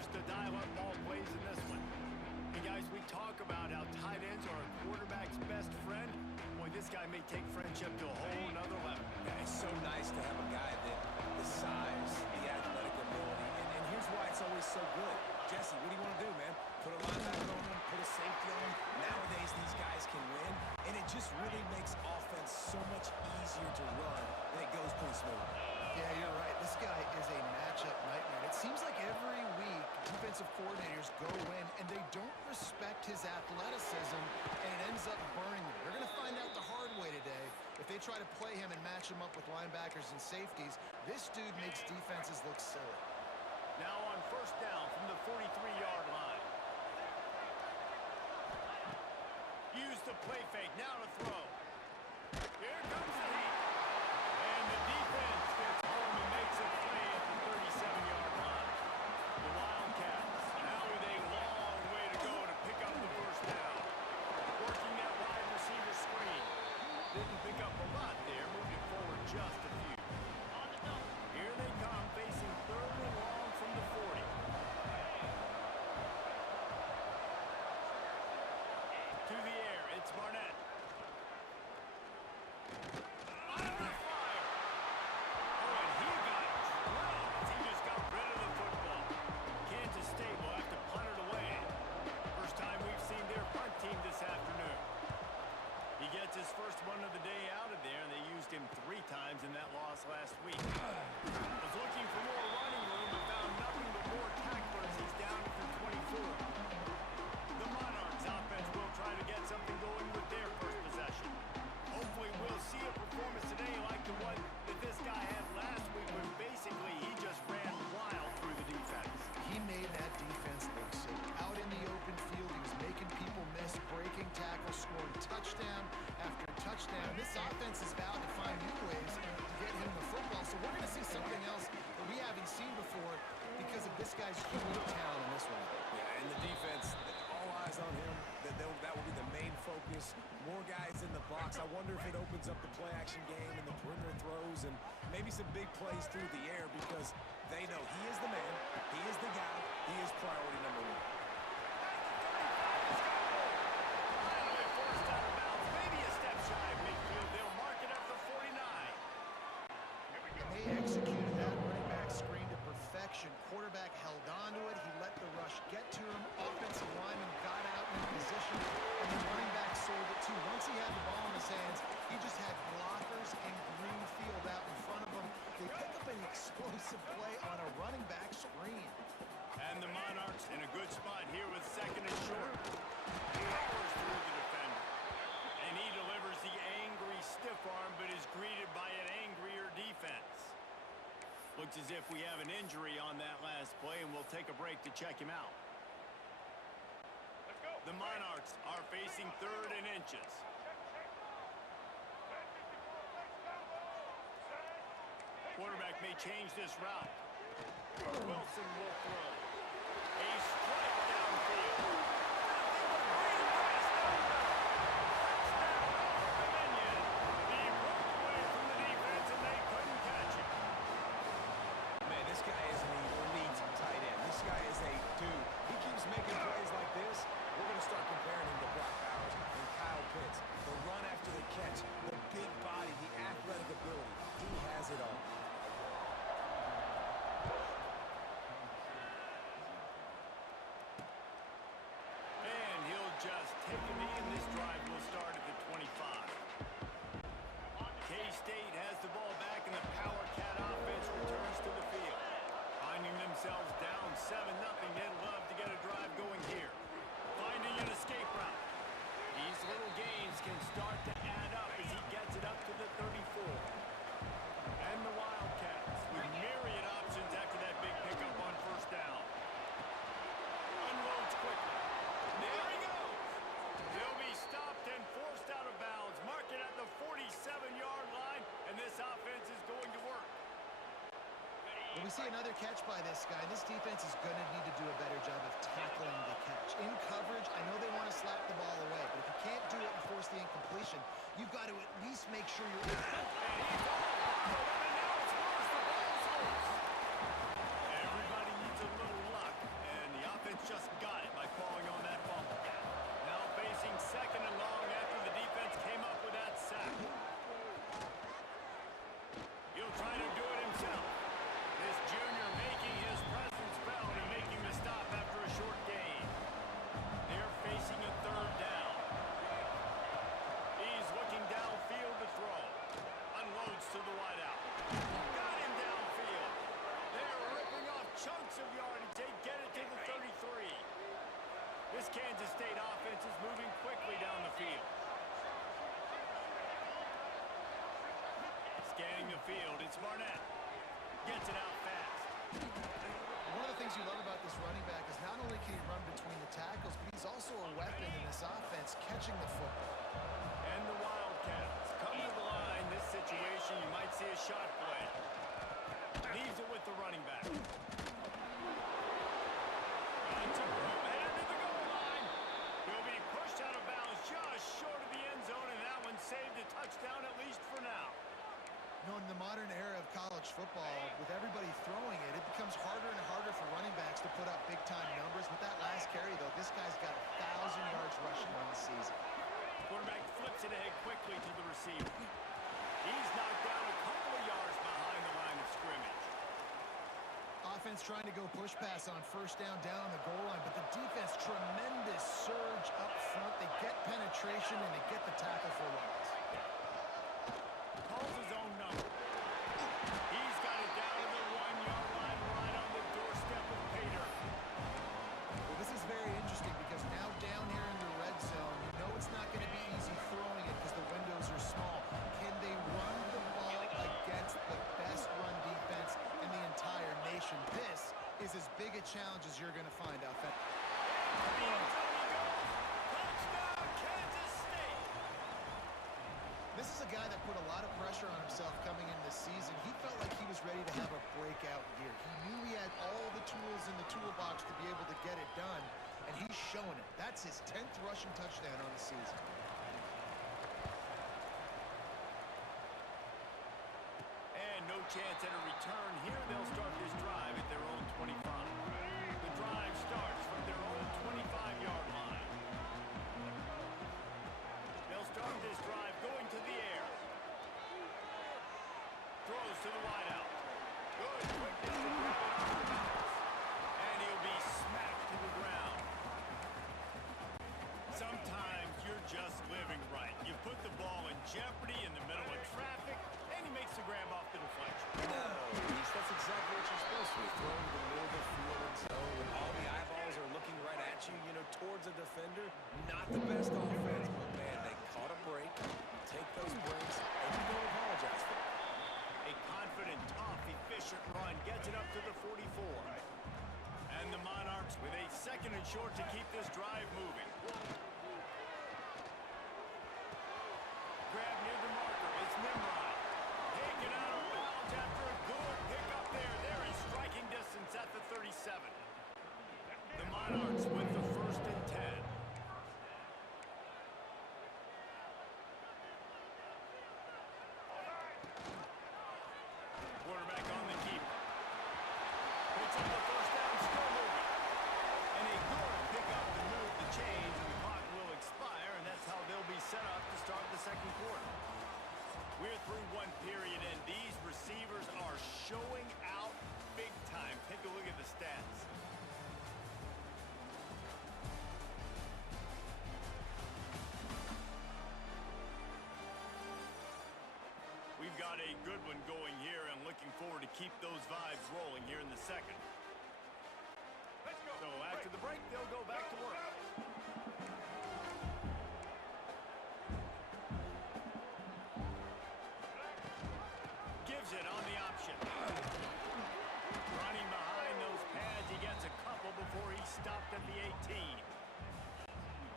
forced to dial up ball plays in this one. Hey, guys, we talk about how tight ends are a quarterback's best friend. Boy, this guy may take friendship to a whole nother level. Yeah, it's so nice to have a guy that the size, the athletic ability, and here's why it's always so good. Jesse, what do you want to do, man? Put a linebacker on him, put a safety on him. Nowadays, these guys can win, and it just really makes offense so much easier to run, and it goes pretty smooth. Yeah, you're right. This guy is a matchup nightmare. It seems like every week defensive coordinators go in and they don't respect his athleticism, and it ends up burning them. They're going to find out the hard way today. If they try to play him and match him up with linebackers and safeties, this dude makes defenses look silly. Now on first down from the 43-yard line. Use the play fake. Now to throw. Here comes the heat. And the defense gets home and makes a play at the 37-yard line. The Wildcats now with a long way to go to pick up the first down. Working that wide receiver screen. Didn't pick up a lot there, moving forward just a few. Here they come, facing third and long from the 40. To the air, it's Barnett. Under fire. Oh, and he got drilled as he just got rid of the football. Kansas State will have to punt it away. First time we've seen their punt team this afternoon. He gets his first one of the day out of there, and they used him 3 times in that loss last week. Was looking for more running room, but found nothing but more tacklers. He's down to 24. The Monarchs offense will try to get something going with their first possession. Hopefully we'll see a performance today like the one that this guy had last week when basically he just ran wild through the defense. He made that defense look silly. Out in the open field, he was making people miss, breaking tackles, scoring touchdown after touchdown. This offense is vowed to find new ways to get him the football, so we're going to see something else that we haven't seen before because of this guy's unique talent in this one. Yeah, and the defense, all eyes on him. That will be the main focus. More guys in the box. I wonder if it opens up the play-action game and the perimeter throws and maybe some big plays through the air because they know he is the man, he is the guy, he is priority number 1. Finally forced out of bounds, maybe a step shy of midfield. They'll mark it at the 49. They executed that running back screen to perfection. Quarterback held on to it. He let the rush get to him. Offensive lineman got out in position, and the running back sold it too. Once he had the ball in his hands, he just had blockers and green field out in front of him. They pick up an explosive play on a running back screen. And the Monarchs in a good spot here with second and short. Powers through the defender. And he delivers the angry stiff arm, but is greeted by an angrier defense. Looks as if we have an injury on that last play, and we'll take a break to check him out. The Monarchs are facing third and inches. Quarterback may change this route. Wilson will throw. A strike downfield. He broke away from the defense and they couldn't catch him. Man, this guy is an elite tight end. This guy is a dude. He keeps making plays like this. We're going to start comparing him to Brock Bowers and Kyle Pitts. The run after the catch, the big body, the athletic ability. He has it all. And he'll just take a knee, and this drive will start at the 25. K-State has the ball back, and the Power Cat offense returns to the field. Finding themselves down 7-0, they'd love to get a drive going here. Finding an escape route. These little gains can start to add up as he gets it up to the 34. And the Wildcats with myriad options after that big pickup on first down. Unloads quickly. There he goes. They'll be stopped and forced out of bounds. Mark it at the 47-yard line, and this offense is going to work. When we see another catch by this guy, this defense is going to need to do a better job of tackling the catch. In coverage, I know they want to slap the ball away, but if you can't do it and force the incompletion, you've got to at least make sure you're in. And he's all bottled, and now it's worse. The ball's loose. Everybody needs a little luck, and trying to do it himself. This junior making his presence felt and making the stop after a short gain. They're facing a third down. He's looking downfield to throw. Unloads to the wideout. Got him downfield. They're ripping off chunks of yardage. They get it to the 33. This Kansas State offense is moving quickly down the field. Scanning the field, it's Barnett. Gets it out fast. One of the things you love about this running back is not only can he run between the tackles, but he's also a weapon in this offense, catching the football. And the Wildcats come to the line. This situation, you might see a shot play. Leaves it with the running back. Into room, headed to the goal line. He'll be pushed out of bounds just short of the end zone, and that one saved a touchdown at least for now. You know, in the modern era of college football, with everybody throwing it, it becomes harder and harder for running backs to put up big-time numbers. With that last carry, though, this guy's got 1,000 yards rushing on the season. Quarterback flips it ahead quickly to the receiver. He's knocked down a couple of yards behind the line of scrimmage. Offense trying to go push pass on first down on the goal line, but the defense, tremendous surge up front. They get penetration, and they get the tackle for loss. Calls his own number. He's got it down to the 1-yard line, right on the doorstep of Pater. Well, this is very interesting because now down here in the red zone, you know it's not going to be easy throwing it because the windows are small. Can they run the ball against the best run defense in the entire nation? This is as big a challenge as you're going to find out there. Touchdown, Kansas State! This is a guy that put a lot of pressure on himself coming in this season. He felt like he was ready to have a breakout year. He knew he had all the tools in the toolbox to be able to get it done, and he's showing it. That's his 10th rushing touchdown on the season. And no chance at a return here. They'll start this drive at their own 25. The drive starts from their own 25-yard line. They'll start this drive going to the air. Throws to the wideout. Good quickness to grab it off the bounce. And he'll be smacked to the ground. Sometimes you're just living right. You put the ball in jeopardy in the middle of traffic, and he makes the grab off the deflection. No, that's exactly what you're supposed to be. Throwing to the middle of the field and so when all the eyeballs are looking right at you, you know, towards a defender, not the best offense, but man, they caught a break. You take those breaks, and you don't apologize for it. A confident, tough, efficient run gets it up to the 44. And the Monarchs with a second and short to keep this drive moving. Grab near the marker. It's Nimrod. Taken out of bounds after a good pickup there. They're in striking distance at the 37. The Monarchs with the 1st and 10. Quarterback on the keeper. Picks up the first down, still moving. And a good pickup to move the chains, and the clock will expire, and that's how they'll be set up to start the second quarter. We're through one period, and these receivers are showing out big time. Take a look at the stats. We've got a good one going here, and looking forward to keep those vibes rolling here in the second. So after the break, they'll go back to work. Gives it on the option. Running behind those pads, he gets a couple before he's stopped at the 18.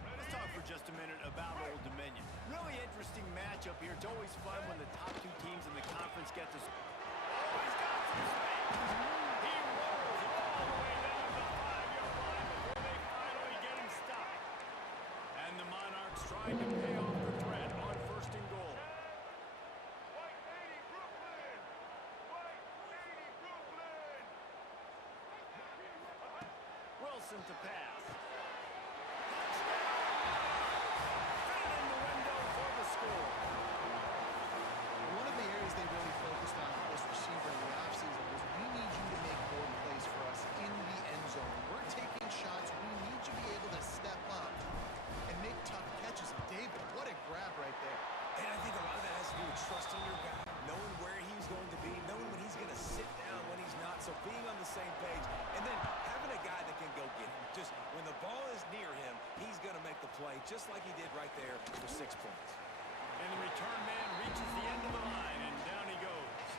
Let's talk for just a minute about Old Dominion. Really interesting matchup here. It's always fun when the top two teams in the conference get to... Oh, he's got some space. He rolls it all the way down to the 5-yard line before they finally get him stopped. And the Monarchs trying to pay off the threat on 1st and goal. Wilson to pass. One of the areas they really focused on with this being on the same page, and then having a guy that can go get him. Just when the ball is near him, he's going to make the play, just like he did right there for 6 points. And the return man reaches the end of the line, and down he goes.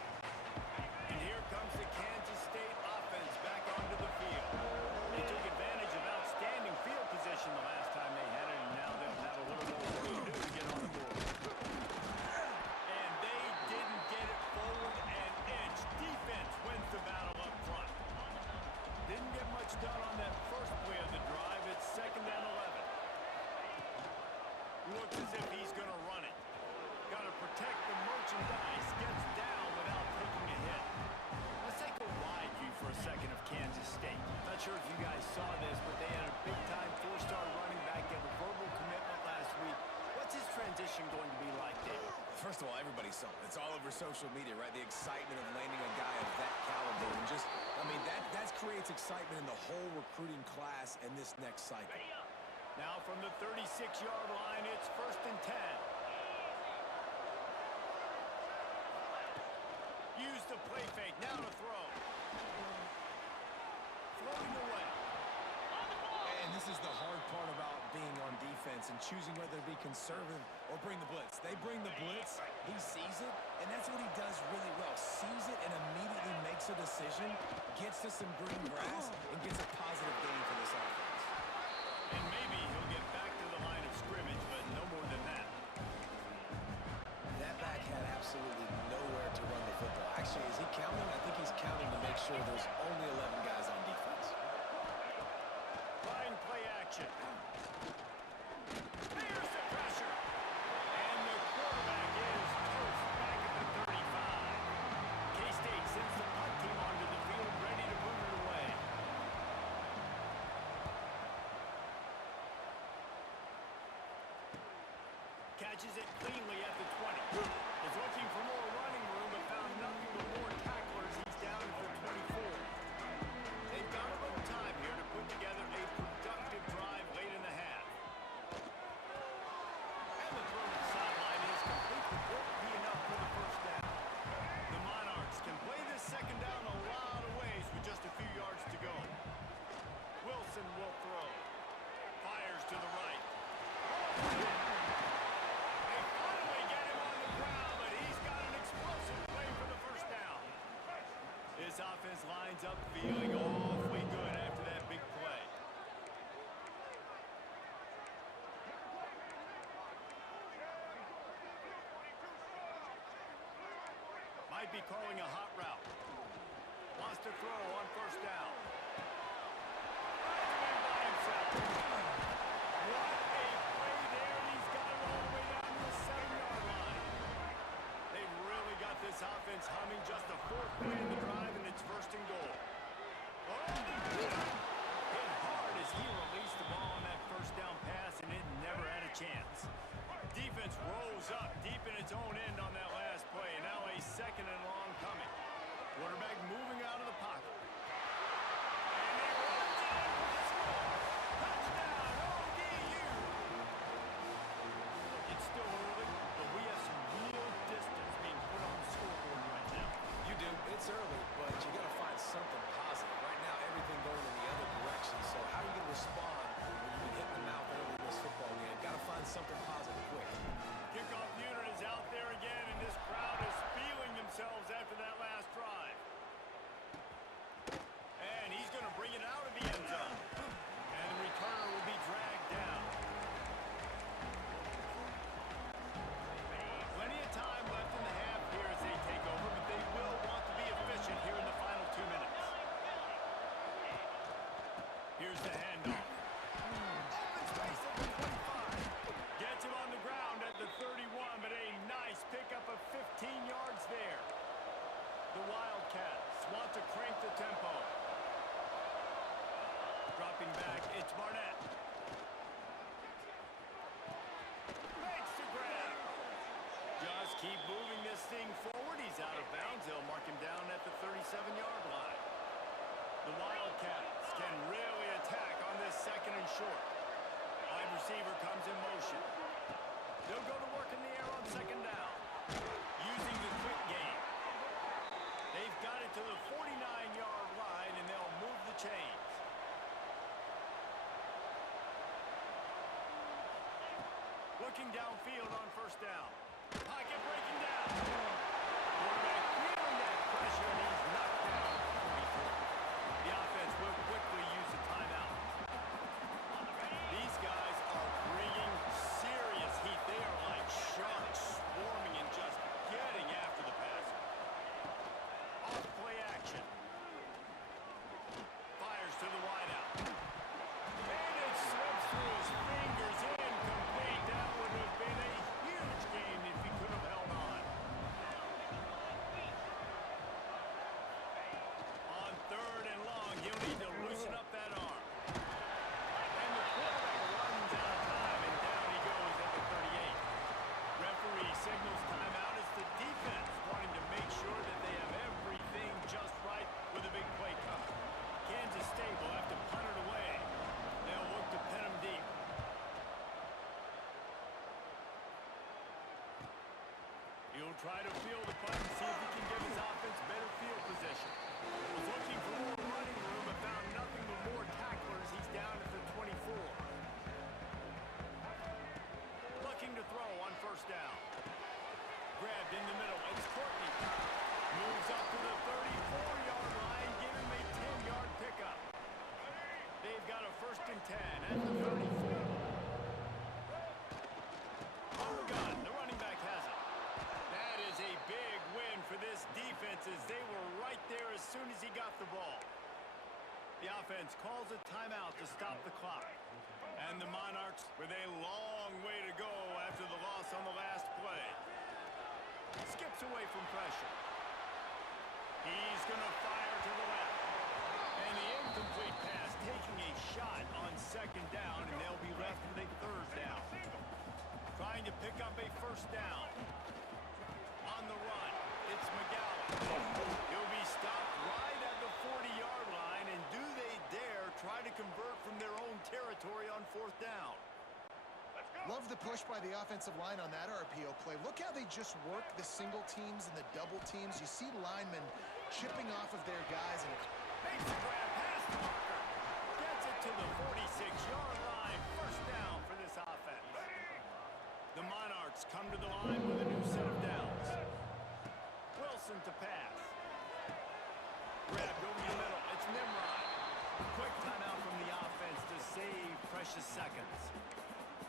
And here comes the Kansas State offense back onto the field. They took advantage of outstanding field position the last time they had it, and now they'll have a little more work to do to get on the board. And they didn't get it forward an inch. Defense wins the battle up front. Didn't get much done on that first play of the drive. It's 2nd and 11. Looks as if he's going to run it. Got to protect the merchandise. Gets down without taking a hit. Let's take a wide view for a second of Kansas State. Not sure if you guys saw this, but they had a big-time 4-star running back get a verbal commitment last week. What's his transition going to be like there? First of all, everybody saw it. It's all over social media, right? The excitement of landing a guy of that caliber. And just, I mean, that creates excitement in the whole recruiting class in this next cycle. Now from the 36-yard line, it's 1st and 10. Use the play fake. Now to throw. Throwing away. And this is the hard part about being on defense and choosing whether to be conservative or bring the blitz. They bring the blitz, he sees it, and that's what he does really well. Sees it and immediately makes a decision, gets to some green grass, and gets a positive gain for this offense. And maybe he'll get back to the line of scrimmage, but no more than that. That back had absolutely nowhere to run the football. Actually, is he counting? I think he's counting to make sure there's only 11 guys on defense. Line play action. There's the pressure. And the quarterback is toast back at the 35. K-State sends the punt team onto the field, ready to move it away. Catches it cleanly at the 20. Is looking for more running room, but found nothing but more tacklers. He's down at the 24. They've got a little time here to put together a productive drive late in the half. And the throw to the sideline is complete, but won't be enough for the 1st down. The Monarchs can play this 2nd down a lot of ways with just a few yards to go. Wilson will throw. Fires to the right. They finally get him on the ground, but he's got an explosive play for the 1st down. This offense lines up feeling awfully good after that big play. Might be calling a hot route. Wants to throw on 1st down. By himself. What a play there, and he's got it all the way down to the 7-yard line. They've really got this offense humming. Just the 4th play in the drive, and it's 1st and goal. Oh! Hit hard as he released the ball on that 1st down pass, and it never had a chance. Defense rose up deep in its own end on that last play. Now a 2nd and long coming. Quarterback moving out of the pocket. And he runs it in for the score. Touchdown, ODU! It's still early, but we have some real distance being put on the scoreboard right now. You do. It's early, but you got to find something positive. Right now, everything going in the other direction. So how are you going to respond when you've been hitting the mouth early in this football game? Got to find something positive quick. Kickoff unit is out there again, and this crowd is feeling themselves after that last drive. And he's going to bring it out of the end zone. And the returner will be dragged down. Plenty of time left in the half here as they take over, but they will want to be efficient here in the final 2 minutes. Here's the handoff. Open space at the 25. Gets him on the ground at the 31, but a nice pickup of 15 yards there. The Wildcats want to crank the tempo. Dropping back, it's Barnett. Makes the grab. Just keep moving this thing forward. He's out of bounds. They'll mark him down at the 37-yard line. The Wildcats can really attack on this 2nd and short. Wide receiver comes in motion. They'll go to work in the air on 2nd down. Using the quick game. They've got it to the 49-yard line. the chains. Looking downfield on first down. Pocket breaking down. Quarterback feeling that pressure, and he's knocked down. The offense will quickly use a timeout. These guys are bringing serious heat. They are like sharks swarming and just getting after the passer. Off play action. Fires to the wideout. And it slips through his fingers. Incomplete. That would have been a huge game if he could have held on. On third and long, he'll need to loosen up that arm. And the quarterback runs out of time, and down he goes at the 38. Referee signals timeout as the defense wanting to make sure that they have everything just right with a big play coming. Kansas State will have to punt it away. They'll look to pin him deep. He'll try to field the punt and see if he can give his offense better field position. Was looking for more running room, but found nothing but more tacklers. He's down at the 24. Looking to throw on first down. Grabbed in the middle. It's Courtney. Moves up to the 34-yard line. Give him a 10-yard pickup. They've got a 1st and 10 at the 34. On the gun, the running back has it. That is a big win for this defense as they were right there as soon as he got the ball. The offense calls a timeout to stop the clock. And the Monarchs with a long way to go after the loss on the last play. Skips away from pressure. He's going to fire to the left. And the incomplete pass taking a shot on 2nd down, and they'll be left with a 3rd down. Trying to pick up a 1st down. On the run, it's McGowan. He'll be stopped right at the 40-yard line, and do they dare try to convert from their own territory on 4th down? Love the push by the offensive line on that RPO play. Look how they just work the single teams and the double teams. You see linemen chipping off of their guys. And makes the grab past the marker. Gets it to the 46-yard line. 1st down for this offense. The Monarchs come to the line with a new set of downs. Wilson to pass. Grabbed over the middle. It's Nimrod. Quick timeout from the offense to save precious seconds.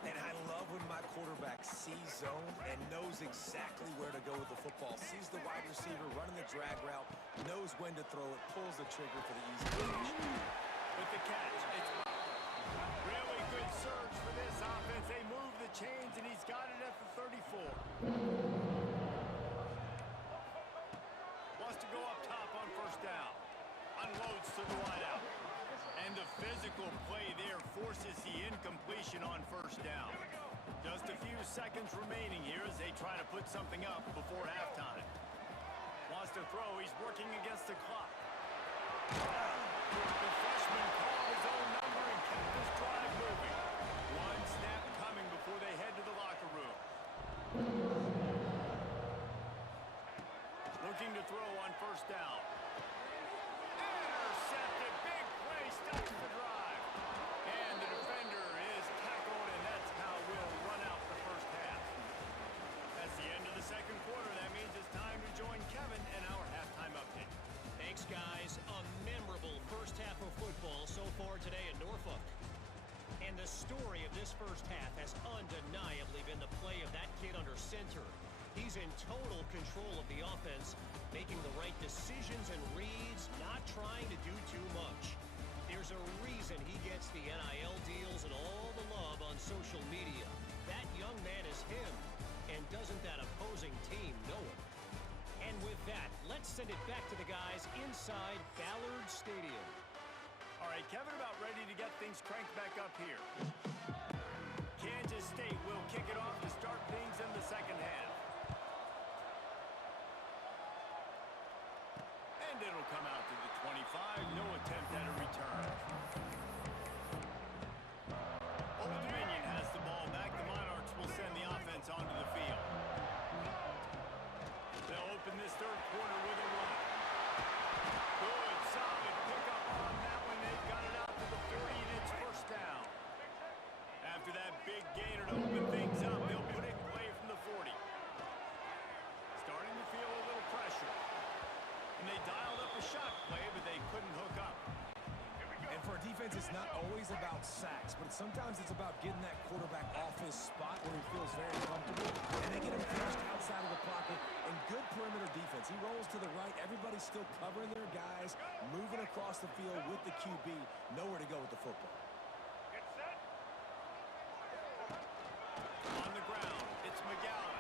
And I love when my quarterback sees zone and knows exactly where to go with the football. Sees the wide receiver running the drag route, knows when to throw it, pulls the trigger for the easy finish. With the catch, it's really good surge for this offense. They move the chains, and he's got it at the 34. Wants to go up top on 1st down. Unloads to the wideout. And the physical play there forces the incompletion on 1st down. Just a few seconds remaining here as they try to put something up before halftime. Wants to throw. He's working against the clock. The freshman called his own number and kept this drive moving. One snap coming before they head to the locker room. Looking to throw on 1st down. Intercepted. Big play. Stops the drive. And the defender is tackled, and that's how we'll run out the 1st half. That's the end of the 2nd quarter. That means it's time to join Kevin and our halftime update. Thanks, guys. A memorable 1st half of football so far today in Norfolk. And the story of this 1st half has undeniably been the play of that kid under center. He's in total control of the offense, making the right decisions and reads, not trying to do too much. There's a reason he gets the NIL deals and all the love on social media. That young man is him, and doesn't that opposing team know it? And with that, let's send it back to the guys inside Ballard Stadium. All right, Kevin, about ready to get things cranked back up here. Kansas State will kick it off to start things in the 2nd half. And it'll come out to the 25. No attempt at a return. Old Dominion has the ball back. The Monarchs will send the offense onto the field. They'll open this 3rd quarter with a run. Good, solid pickup on that one they dialed up a shot play, but they couldn't hook up. And for a defense, it's not always about sacks, but sometimes it's about getting that quarterback off his spot where he feels very comfortable, and they get him flushed outside of the pocket. And good perimeter defense. He rolls to the right. Everybody's still covering their guys, moving across the field with the QB. Nowhere to go with the football. On the ground, it's McGowan.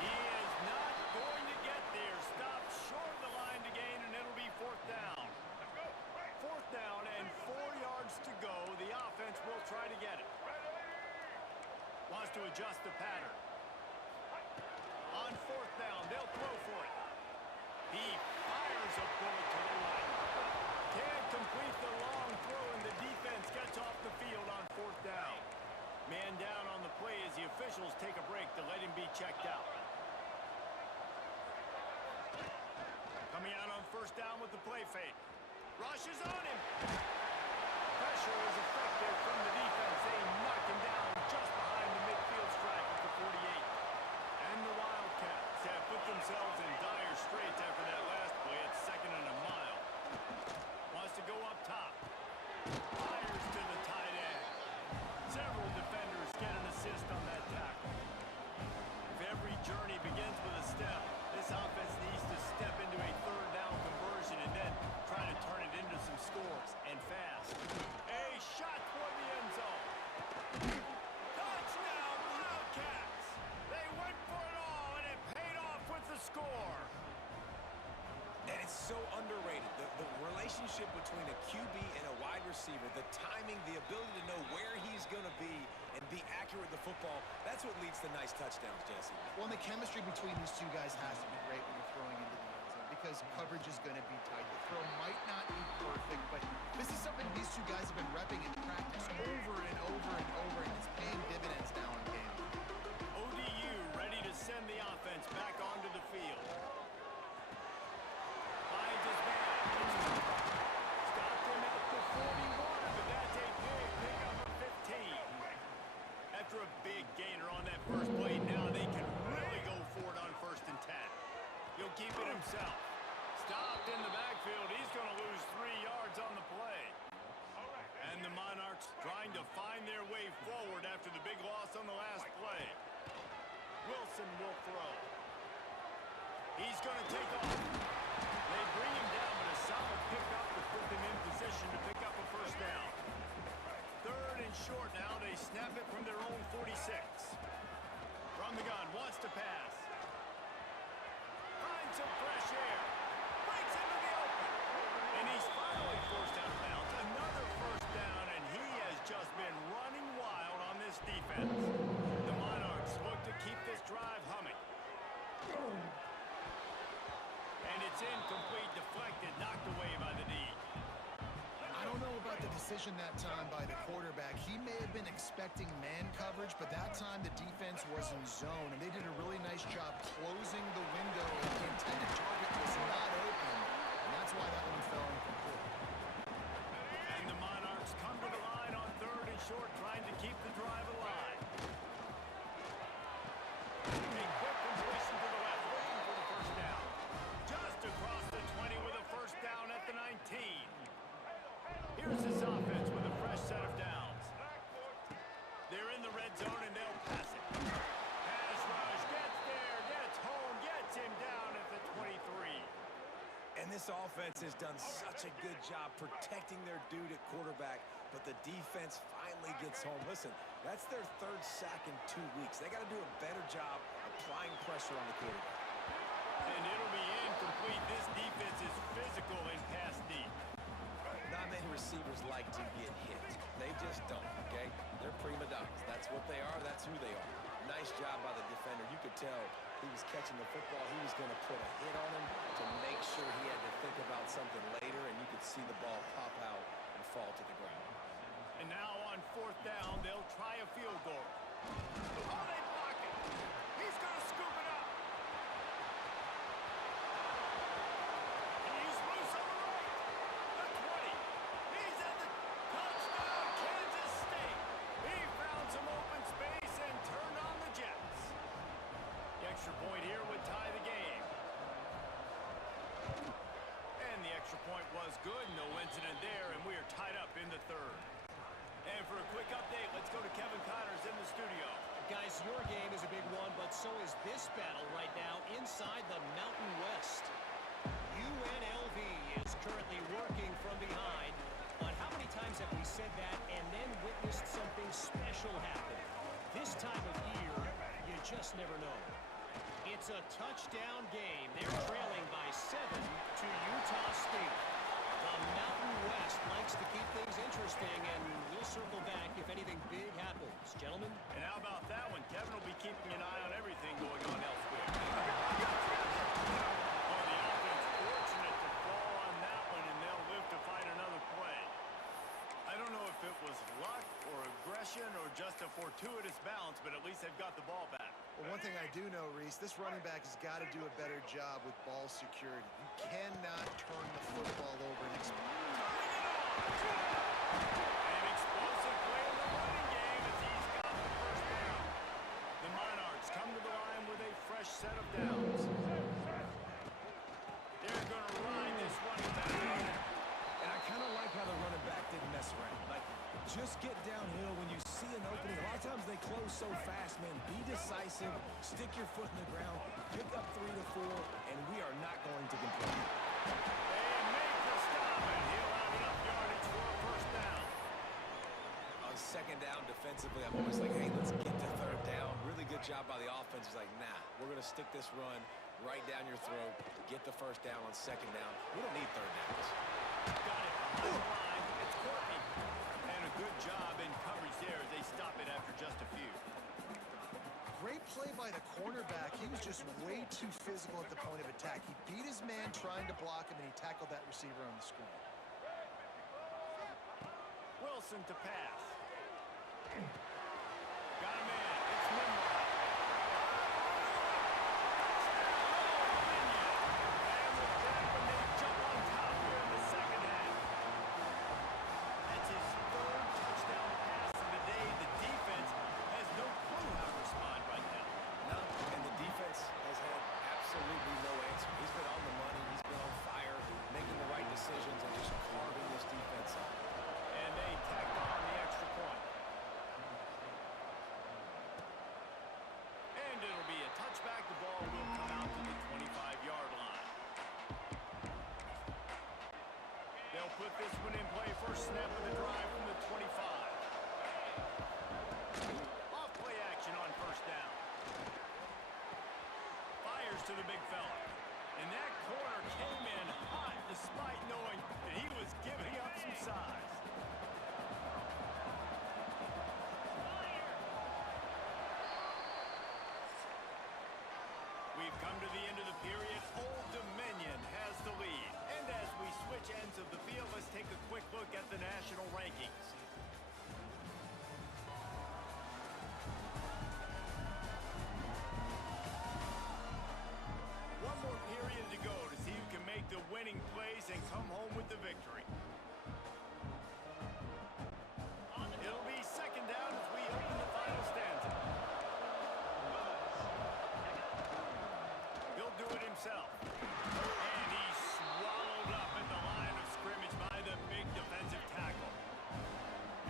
He is not going to get there. Stopped short of the line to gain, and it'll be fourth down. Fourth down and 4 yards to go. The offense will try to get it. Wants to adjust the pattern. On fourth down, they'll throw for it. He fires a bullet to the right. Can't complete the long throw, and the defense gets off the field on fourth down. Man down on the play as the officials take a break to let him be checked out. Coming out on first down with the play fake. Rush is on him. Pressure is effective from the defense. They knock him down just behind the midfield stripe at the 48. And the Wildcats have put themselves in dire straits after that last play at 2nd and a mile. Wants to go up top. Fires to the tight end. Several defenders get an assist on that tackle. If every journey begins with a step, this offense needs to step into a third down conversion and then try to turn it into some scores, and fast. A shot toward the end zone. Touchdown, Wildcats! They went for it all, and it paid off with the score. And it's so underrated. The relationship between a QB and a wide receiver, the timing, the ability to know where he's going to be and be accurate with the football, that's what leads to nice touchdowns, Jesse. Well, and the chemistry between these two guys has to be great when you're throwing into the end zone because coverage is going to be tight. The throw might not be perfect, but this is something these two guys have been repping in practice over and over and over, and it's paying dividends now in game. ODU ready to send the offense back onto the field. Finds his man. Stopped him at the 41, but that's a big pickup of 15. After a big gainer on that first play, now they can really go for it on 1st and 10. He'll keep it himself. Stopped in the backfield. He's going to lose 3 yards on the play. And the Monarchs trying to find their way forward after the big loss on the last play. Wilson will throw. He's going to take off. They bring him down, but a solid pickup to put them in position to pick up a first down. 3rd and short now. They snap it from their own 46. From the gun, wants to pass. Finds some fresh air. Breaks into the open. And he's finally forced out of bounds. Another first down, and he has just been running wild on this defense. The Monarchs look to keep this drive humming. And it's incomplete, deflected, knocked away by the D. I don't know about the decision that time by the quarterback. He may have been expecting man coverage, but that time the defense was in zone, and they did a really nice job closing the window, and the intended target was not open, and that's why that one fell incomplete. And the Monarchs come to the line on 3rd and short, trying to keep the drive alive. A quick completion to the left, looking for the first down. Just across the 20 with a first down at the 19. Here's this offense with a fresh set of downs. They're in the red zone, and they'll pass it. Pass rush, gets there, gets home, gets him down at the 23. And this offense has done such a good job protecting their dude at quarterback, but the defense finally gets home. Listen, that's their 3rd sack in 2 weeks. They got to do a better job applying pressure on the quarterback. And it'll be incomplete. This defense is physical and pass deep. Not many receivers like to get hit. They just don't, okay? They're prima donnas. That's what they are. That's who they are. Nice job by the defender. You could tell he was catching the football. He was going to put a hit on him to make sure he had to think about something later, and you could see the ball pop out and fall to the ground. And now on 4th down, they'll try a field goal. Oh, they block it. He's going to scoop it up. He's loose on the right. The 20. He's at the touchdown, Kansas State. He found some open space and turned on the Jets. The extra point here would tie the game. extra point was good, no incident there, and we are tied up in the third. And for a quick update, let's go to Kevin Connors in the studio. Guys, your game is a big one, but so is this battle right now inside the Mountain West. UNLV is currently working from behind, but how many times have we said that and then witnessed something special happen? This time of year, you just never know. It's a touchdown game. They're trailing by 7 to Utah State. The Mountain West likes to keep things interesting, and we'll circle back if anything big happens. Gentlemen? And how about that one? Kevin will be keeping an eye on everything going on elsewhere. Oh, the offense fortunate to fall on that one, and they'll live to fight another play. I don't know if it was luck or aggression or just a fortuitous bounce, but at least they've got the ball back. Well, one thing I do know, Reese, this running back has got to do a better job with ball security. You cannot turn the football over and expect. An explosive play in the running game as he's got the first down. The Monarchs come to the line with a fresh set of downs. They're going to ride this running back. And I kind of like how the running back didn't mess around. Like, just get downhill when you see an opening. A lot of times they close so fast, man. Be decisive, stick your foot in the ground, pick up 3 to 4, and we are not going to complain. They make the stop, and he'll have enough yardage for a first down. On second down defensively, I'm always like, hey, let's get to third down. Really good job by the offense. It's like, nah, we're going to stick this run right down your throat, get the first down on second down. We don't need third downs. Got it behind the line. It's Courtney. And a good job in coverage there as they stop it after just a few. Great play by the cornerback. He was just way too physical at the point of attack. He beat his man trying to block him, and he tackled that receiver on the screen. Wilson to pass. Got a man. It's Nimrod. And with that one, they jump on top here in the second half. That's his third touchdown pass of the day. The defense has no clue how to respond right now. No, and the defense has had absolutely no answer. He's been on the money. He's been on fire, making the right decisions and just carving this defense up. And they tacked on the extra point. And it'll be a touchback. The ball will come out to the 25-yard line. They'll put this one in play. First snap of the drive from the 25. Off play action on first down. Fires to the big fella. And that corner came in hot despite knowing that he was giving up some size. We've come to the end of the period. Old Dominion has the lead. And as we switch ends of the field, let's take a quick look at the national rankings. One more period to go to see who can make the winning plays and come home with the victory. It'll be second down as we open the final stanza. He'll do it himself. And he's swallowed up at the line of scrimmage by the big defensive tackle.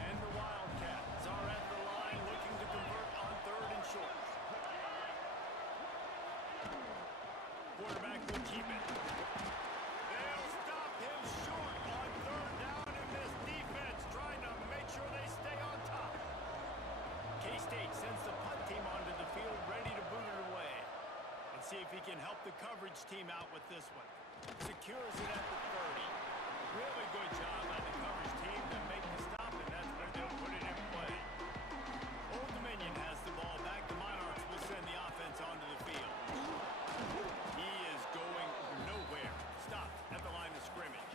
And the Wildcats are at the line looking to convert on third and short. Quarterback will keep it. They'll stop him short on third down, and this defense trying to make sure they stay on top. K-State sends the punt team onto the field, ready to boot it away. And see if he can help the coverage team out with this one. Secures it at the 30. Really good job by the coverage team to make the stop, and that's where they'll put it in play. Old Dominion has the ball back. The Monarchs will send the offense onto the field. He is going nowhere. Stop at the line of scrimmage.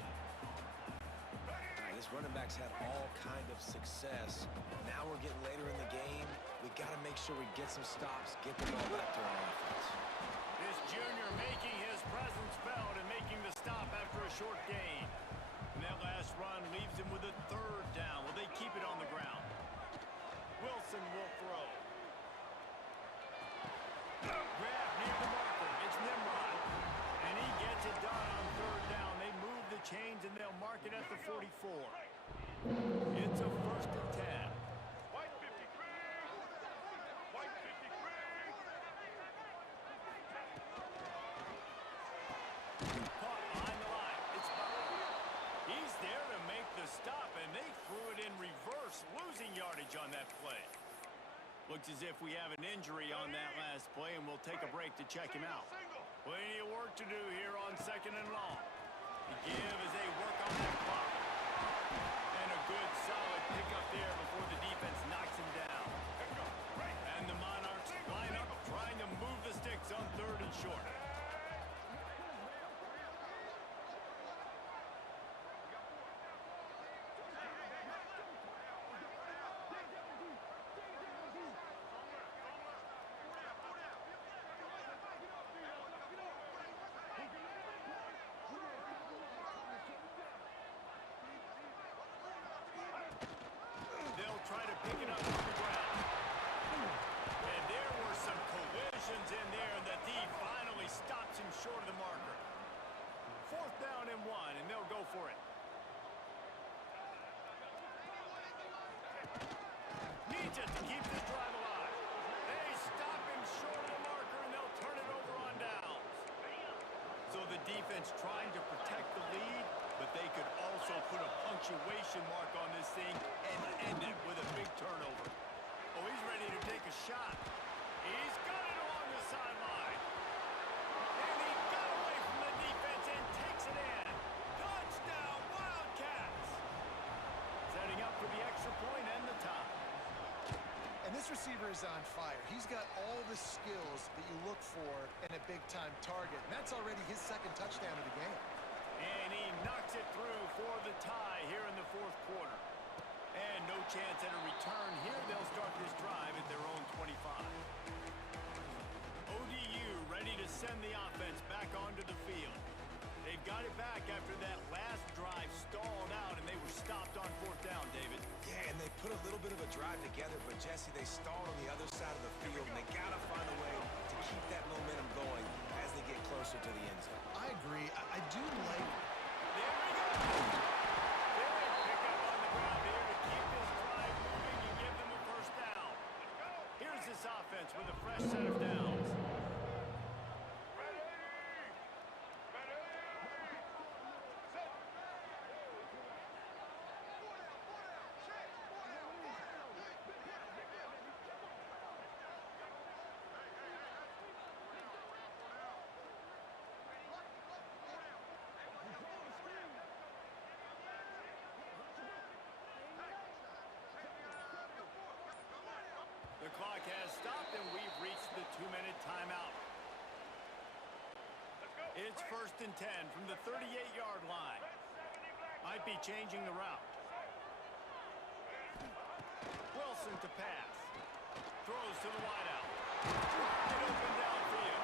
This running back's had all kind of success. Now we're getting later in the game. We got to make sure we get some stops, get the ball back to our offense. This junior making his presence felt and making the stop after a short gain. And that last run leaves him with a third down. Will they keep it on the ground? Wilson will throw. Grab near the marker. It's Nimrod. And he gets it done on third down. They move the chain mark it at the 44. It's a 1st and 10. White 53. White 53. Caught behind the line. It's Butler. He's there to make the stop, and they threw it in reverse, losing yardage on that play. Looks as if we have an injury on that last play, and we'll take a break to check him out. Plenty of work to do here on 2nd and long. The give as they work on that clock. And a good, solid pickup there before the defense knocks him down. And the Monarchs line up, trying to move the sticks on 3rd and short. They'll try to pick it up on the ground. And there were some collisions in there, and the D finally stops him short of the marker. 4th down and 1, and they'll go for it. Needs it to keep this drive alive. They stop him short of the marker, and they'll turn it over on downs. So the defense trying to protect the lead, but they could also put a punctuation mark on this thing and end it with a big turnover. Oh, he's ready to take a shot. He's got it along the sideline. And he got away from the defense and takes it in. Touchdown, Wildcats! Setting up for the extra point and the tie. And this receiver is on fire. He's got all the skills that you look for in a big-time target. And that's already his 2nd touchdown of the game. And he knocks it through for the tie here in the 4th quarter. And no chance at a return here. They'll start this drive at their own 25. ODU ready to send the offense back onto the field. They've got it back after that last drive stalled out, and they were stopped on 4th down, David. Yeah, and they put a little bit of a drive together, but Jesse, they stalled on the other side of the field, and they got to find a way to keep that momentum going as they get closer to the end zone. I agree. I do like... There we go! Big pickup on the ground here to keep this drive moving and give them a 1st down. Here's this offense with a fresh set of downs. The clock has stopped, and we've reached the 2-minute timeout. It's 1st and 10 from the 38-yard line. Might be changing the route. Wilson to pass. Throws to the wideout. It open downfield.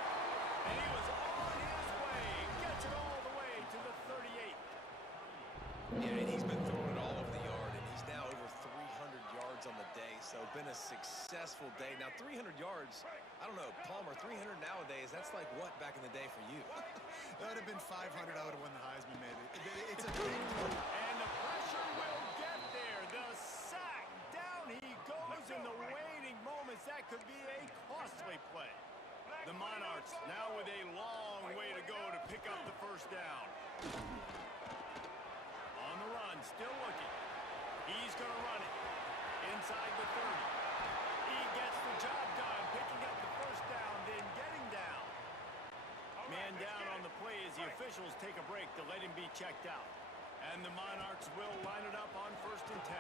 And he was on his way. Gets it all the way to the 38. Yeah, and he's been throwing it all over the yard, and he's now over 300 yards on the day, so been a successful day. Now, 300 yards, I don't know, Palmer, 300 nowadays, that's like what back in the day for you? That would have been 500. I would have won the Heisman, maybe. It's a big total. And the pressure will get there. The sack. Down he goes in the waiting moments. That could be a costly play. The Monarchs now with a long way to go to pick up the 1st down. On the run, still looking. He's going to run it. Inside the 30. He gets the job done, picking up the 1st down, then getting down. Man down on the play as the officials take a break to let him be checked out. And the Monarchs will line it up on 1st and 10.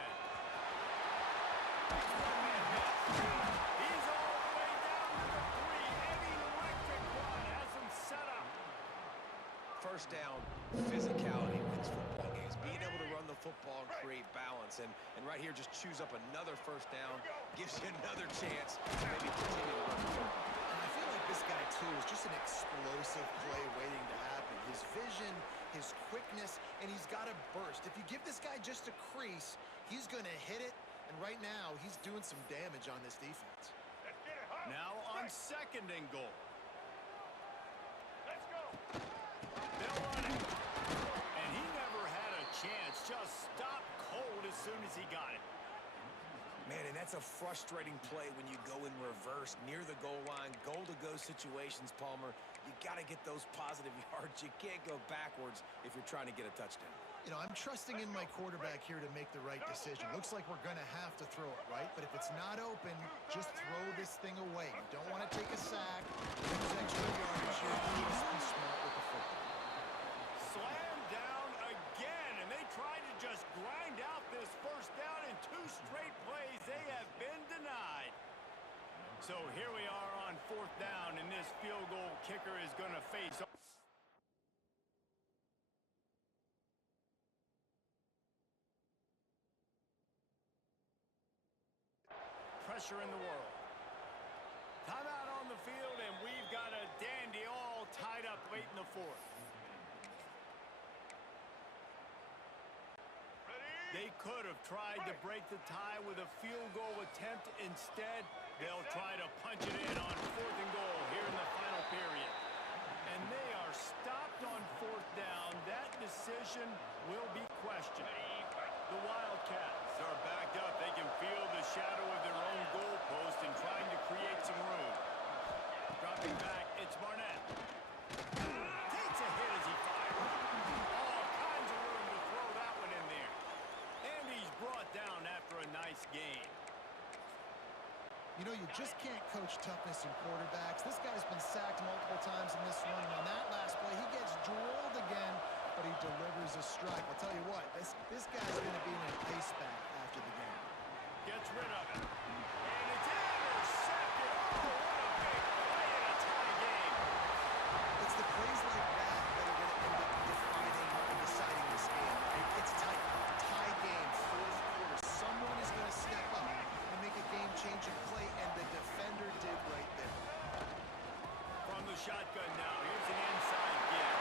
He's all the way down to the 3. An electric run has him set up. 1st down, physicality wins football games. Being able to run the football and create balance. And right here, just choose up another 1st down, gives you another chance to maybe continue to run the football. And I feel like this guy, too, is just an explosive play waiting to happen. His vision, his quickness, and he's got a burst. If you give this guy just a crease, he's going to hit it. And right now, he's doing some damage on this defense. Now on 2nd and goal. Let's go. They'll run it. And he never had a chance And that's a frustrating play when you go in reverse near the goal line. Goal-to-go situations, Palmer. You got to get those positive yards. You can't go backwards if you're trying to get a touchdown. You know, I'm trusting in my quarterback here to make the right decision. Looks like we're going to have to throw it, right? But if it's not open, just throw this thing away. You don't want to take a sack, use extra yardage here. Just be smart with the football. Slam down again, and they tried to just grind out this first down in 2 straight plays. They have been denied. So here we are on 4th down, and this field goal kicker is going to face pressure in the world. Timeout on the field, and we've got a dandy all tied up late in the 4th. They could have tried to break the tie with a field goal attempt. Instead, they'll try to punch it in on 4th and goal here in the final period. And they are stopped on 4th down. That decision will be questioned. The Wildcats are backed up. They can feel the shadow of their own goalpost and trying to create some room. Dropping back, it's Barnett. Takes a hit as he fires. All kinds of room to throw that one in there. And he's brought down after a nice game. You know, you just can't coach toughness in quarterbacks. This guy's been sacked multiple times in this one. And on that last play, he gets drilled again, but he delivers a strike. I'll tell you what, this guy's going to be in a pace back after the game. Gets rid of it. And it's intercepted. Oh, what a big play in a tie game. It's the plays like that that are going to end up defining and deciding this game, right? It's tight. Tie game, 4th quarter. Someone is going to step up and make a game-changing play, and the defender did right there. From the shotgun now, here's an inside give.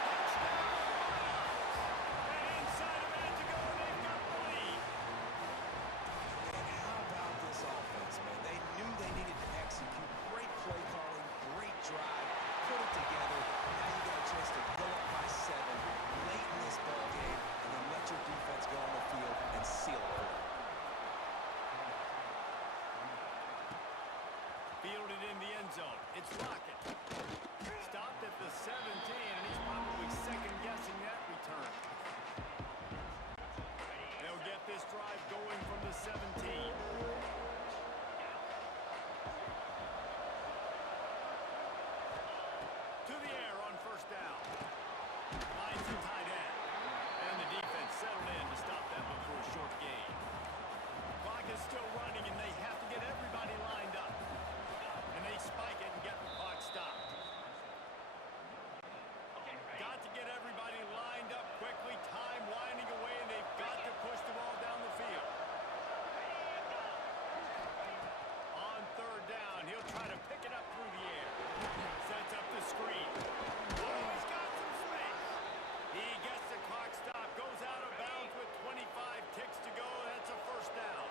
Touchdown! And inside a minute to go, they've got the lead. And how about this offense, man? They knew they needed to execute. Great play calling, great drive, put it together. Now you got a chance to go up by 7 late in this ball game and then let your defense go on the field and seal it for them. Fielded in the end zone. It's Lockett. Stopped at the 17, and he's probably second-guessing that return. They'll get this drive going from the 17. To the air on 1st down. Finds the tight end. And the defense settled in to stop that one for a short gain. Clock is still running, and they have to get everybody lined up. And they spike it and get the clock stopped. Got to get everybody lined up quickly. Time winding away, and they've got to push the ball down the field. On 3rd down, he'll try to pick it up through the air. Sets up the screen. Oh, he's got some space. He gets the clock stopped. Goes out of bounds with 25 ticks to go. That's a 1st down.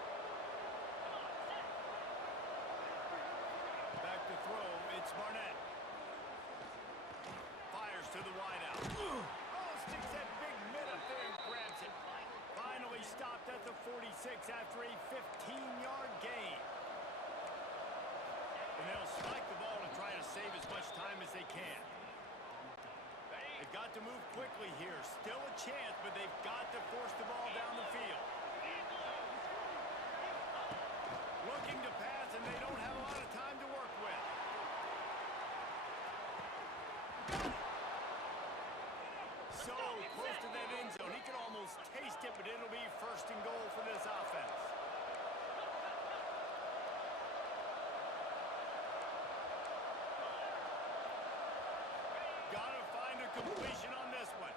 Back to throw, it's Barnett. Fires to the wideout. Oh, sticks that big mid up there and grabs it. Finally stopped at the 46 after a 15-yard gain. And they'll spike the ball and try to save as much time as they can. They've got to move quickly here. Still a chance, but they've got to force the ball down the field. Looking to pass, and they don't have a lot of time to work with. So close to that end zone. He can almost taste it, but it'll be 1st and goal for this offense. Gotta find a completion on this one.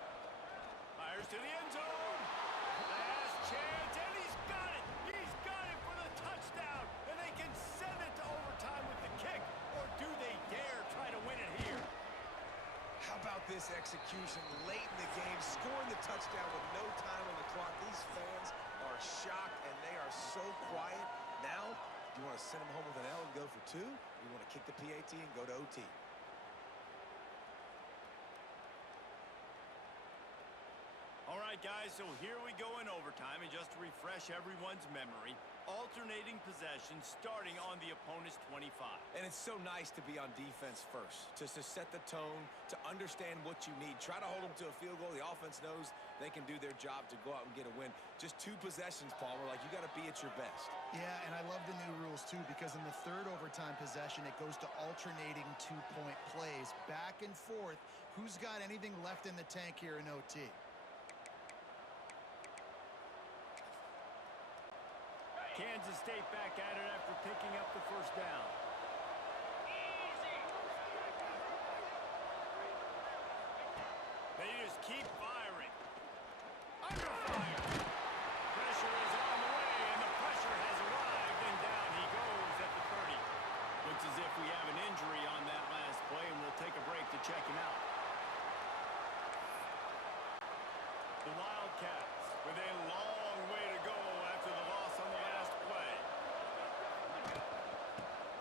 Fires to the end zone. Last chance, and he's got it. He's got it for the touchdown. And they can send it to overtime with the kick. Or do they dare try to win it here? How about this execution late in the game, scoring the touchdown with no time on the clock? These fans are shocked, and they are so quiet. Now, you want to send them home with an L and go for 2? You want to kick the PAT and go to OT? All right, guys, so here we go in overtime, and just to refresh everyone's memory, alternating possessions starting on the opponent's 25. And it's so nice to be on defense first, just to set the tone, to understand what you need. Try to hold them to a field goal. The offense knows they can do their job to go out and get a win. Just 2 possessions, Palmer, like you got to be at your best. Yeah, and I love the new rules, too, because in the third overtime possession, it goes to alternating 2-point plays, back and forth. Who's got anything left in the tank here in OT? Kansas State back at it after picking up the first down. They just keep firing. Under fire. Pressure is on the way, and the pressure has arrived, and down he goes at the 30. Looks as if we have an injury on that last play, and we'll take a break to check him out. The Wildcats with a long way to go after the loss on the last play.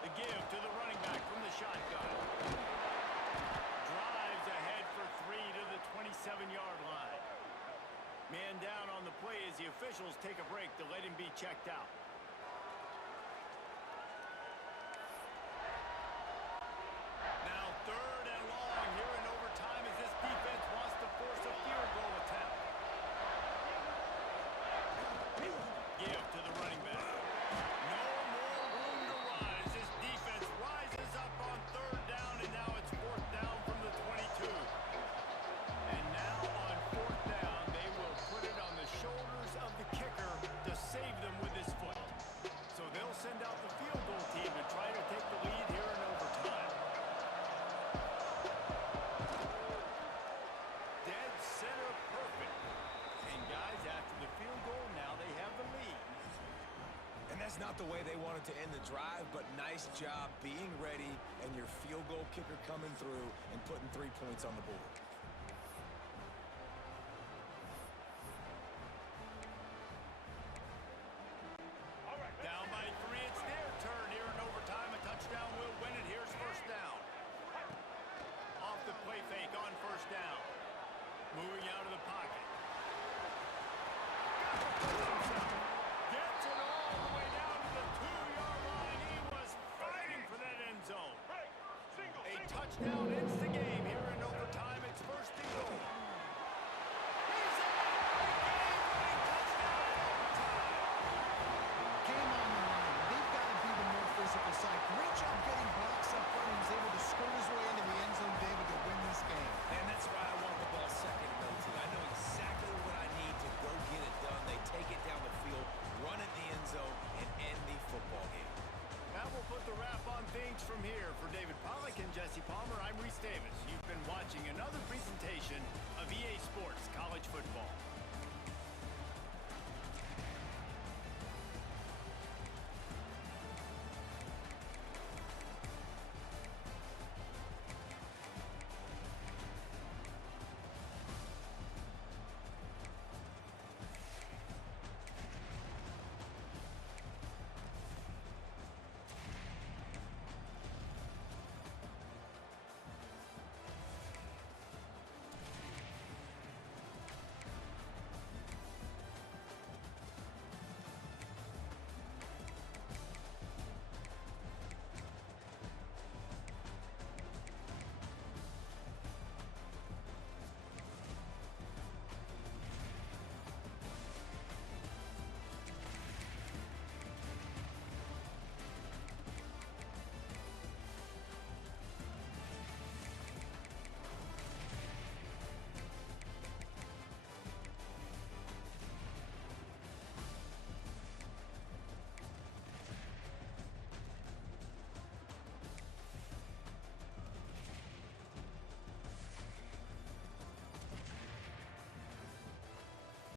The give to the running back from the shotgun. Drives ahead for 3 to the 27-yard line. Man down on the play as the officials take a break to let him be checked out. Now 3rd and long here in overtime as this defense wants to force a field goal attempt. Give to the running back. No more room to rise. This defense rises up on 3rd down, and now it's 4th down from the 22. And now on 4th down, they will put it on the shoulders of the kicker to save them with his foot. So they'll send out the field goal team to try to take the lead here in overtime. Dead center perfect. And guys, after the field goal, now they have the lead. And that's not the way they wanted to end the drive, but nice job being ready and your field goal kicker coming through and putting 3 points on the board. Down by 3, it's their turn here in overtime. A touchdown will win it. Here's 1st down. Off the play fake on 1st down. Moving out of the pocket. Gets it all the way down to the 2-yard line. He was fighting for that end zone. A touchdown ends the game here in overtime. It's 1st and goal. He's in. The game-winning touchdown in overtime. Game on the line. They've got to be the more physical side. Great job getting blocks up front. He was able to skirt his way into the end zone, David, to win this game. And that's why I want